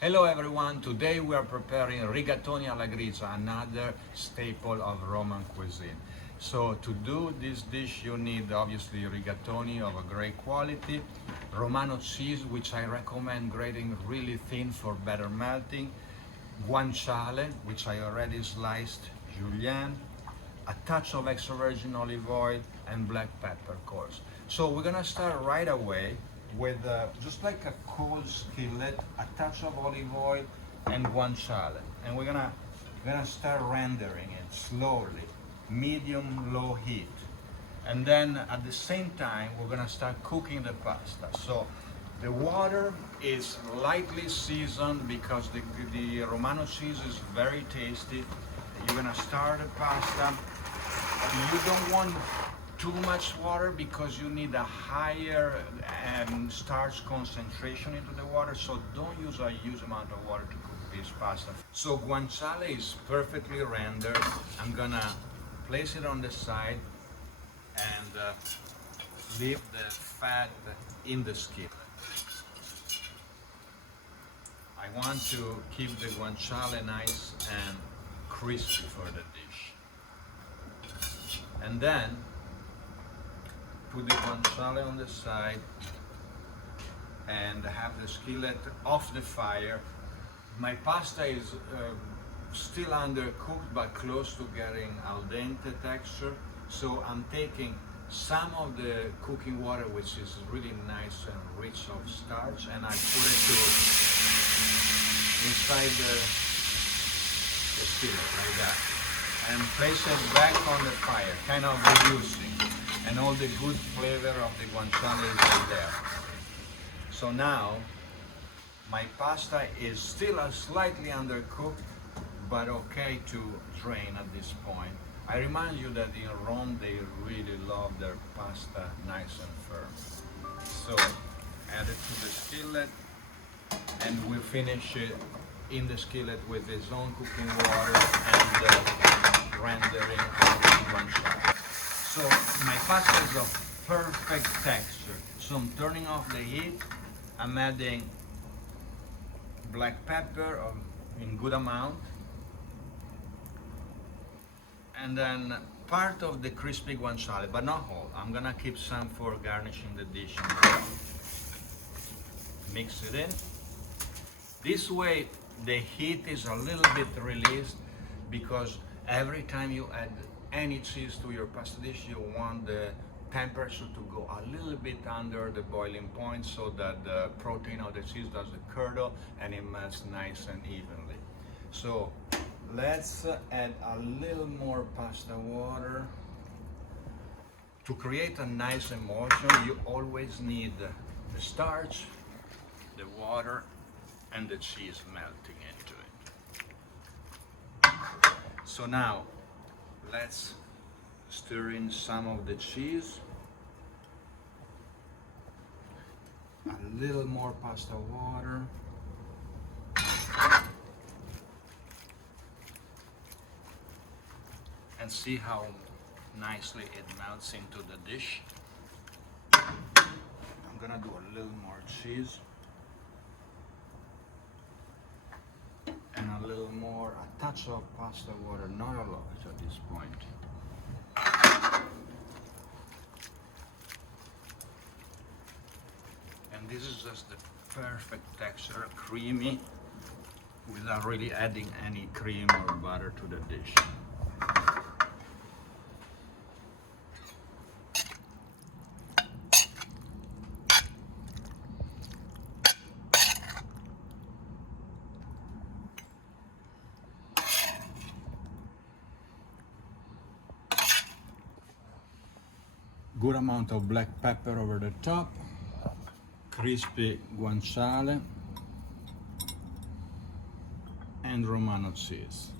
Hello everyone, today we are preparing rigatoni alla Gricia, another staple of Roman cuisine. So to do this dish you need obviously rigatoni of a great quality, Romano cheese which I recommend grating really thin for better melting, guanciale which I already sliced julienne, a touch of extra virgin olive oil and black pepper coarse. So we're gonna start right away with just like a cold skillet, a touch of olive oil and guanciale, and we're gonna start rendering it slowly, medium low heat, and then at the same time we're gonna start cooking the pasta. So the water is lightly seasoned because the Romano cheese is very tasty. You're gonna start the pasta. You don't want too much water because you need a higher starch concentration into the water, so don't use a huge amount of water to cook this pasta. So guanciale is perfectly rendered. I'm gonna place it on the side and leave the fat in the skillet. I want to keep the guanciale nice and crispy for the dish. And then put the guanciale on the side and have the skillet off the fire. My pasta is still undercooked but close to getting al dente texture, so I'm taking some of the cooking water, which is really nice and rich of starch, and I put it inside the skillet like that, and place it back on the fire, kind of reducing, and all the good flavor of the guanciale is right there. So now my pasta is still slightly undercooked, but okay to drain at this point. I remind you that in Rome they really love their pasta nice and firm. So add it to the skillet, and we finish it in the skillet with its own cooking water and rendering of the guanciale. So my pasta is of perfect texture. So I'm turning off the heat. I'm adding black pepper in good amount, and then part of the crispy guanciale, but not whole. I'm gonna keep some for garnishing the dish. Mix it in. This way the heat is a little bit released, because every time you add any cheese to your pasta dish, you want the temperature to go a little bit under the boiling point so that the protein of the cheese doesn't curdle and it melts nice and evenly. So let's add a little more pasta water. To create a nice emulsion, you always need the starch, the water, and the cheese melting into it. So now let's stir in some of the cheese, a little more pasta water, and see how nicely it melts into the dish. I'm gonna do a little more cheese and a little more, a touch of pasta water, not a lot at this point. And this is just the perfect texture, creamy, without really adding any cream or butter to the dish. Good amount of black pepper over the top, crispy guanciale, and Romano cheese.